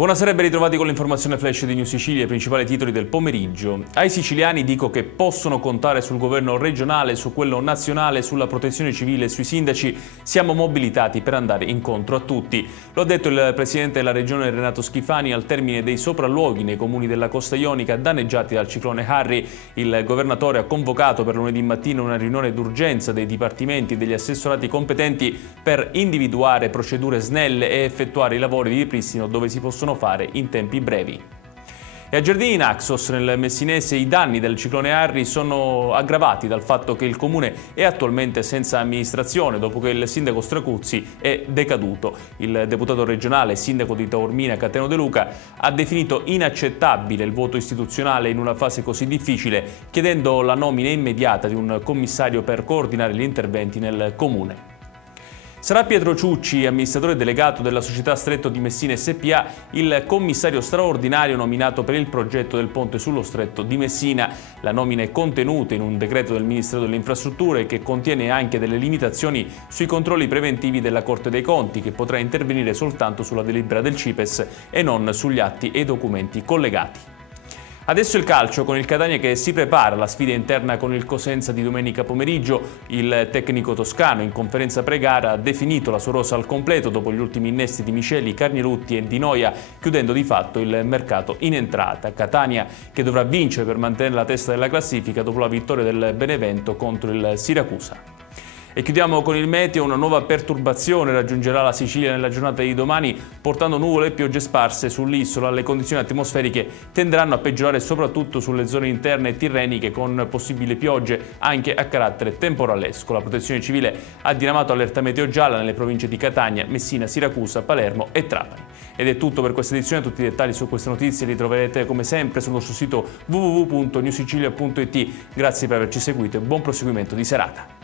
Buonasera e ben ritrovati con l'informazione flash di New Sicilia, i principali titoli del pomeriggio. Ai siciliani dico che possono contare sul governo regionale, su quello nazionale, sulla protezione civile e sui sindaci. Siamo mobilitati per andare incontro a tutti. Lo ha detto il presidente della regione Renato Schifani al termine dei sopralluoghi nei comuni della costa ionica danneggiati dal ciclone Harry. Il governatore ha convocato per lunedì mattina una riunione d'urgenza dei dipartimenti e degli assessorati competenti per individuare procedure snelle e effettuare i lavori di ripristino dove si possono fare in tempi brevi. E a Giardini Naxos, nel Messinese, i danni del ciclone Harry sono aggravati dal fatto che il comune è attualmente senza amministrazione dopo che il sindaco Stracuzzi è decaduto. Il deputato regionale e sindaco di Taormina, Cateno De Luca, ha definito inaccettabile il voto istituzionale in una fase così difficile, chiedendo la nomina immediata di un commissario per coordinare gli interventi nel comune. Sarà Pietro Ciucci, amministratore delegato della società Stretto di Messina SpA, il commissario straordinario nominato per il progetto del ponte sullo Stretto di Messina. La nomina è contenuta in un decreto del Ministero delle Infrastrutture che contiene anche delle limitazioni sui controlli preventivi della Corte dei Conti, che potrà intervenire soltanto sulla delibera del CIPES e non sugli atti e documenti collegati. Adesso il calcio, con il Catania che si prepara alla sfida interna con il Cosenza di domenica pomeriggio. Il tecnico toscano in conferenza pre-gara ha definito la sua rosa al completo dopo gli ultimi innesti di Miceli, Carnielutti e Di Noia, chiudendo di fatto il mercato in entrata. Catania che dovrà vincere per mantenere la testa della classifica dopo la vittoria del Benevento contro il Siracusa. E chiudiamo con il meteo. Una nuova perturbazione raggiungerà la Sicilia nella giornata di domani, portando nuvole e piogge sparse sull'isola. Le condizioni atmosferiche tenderanno a peggiorare soprattutto sulle zone interne e tirreniche, con possibili piogge anche a carattere temporalesco. La Protezione Civile ha diramato allerta meteo gialla nelle province di Catania, Messina, Siracusa, Palermo e Trapani. Ed è tutto per questa edizione. Tutti i dettagli su queste notizie li troverete come sempre sul nostro sito www.newsicilia.it. Grazie per averci seguito e buon proseguimento di serata.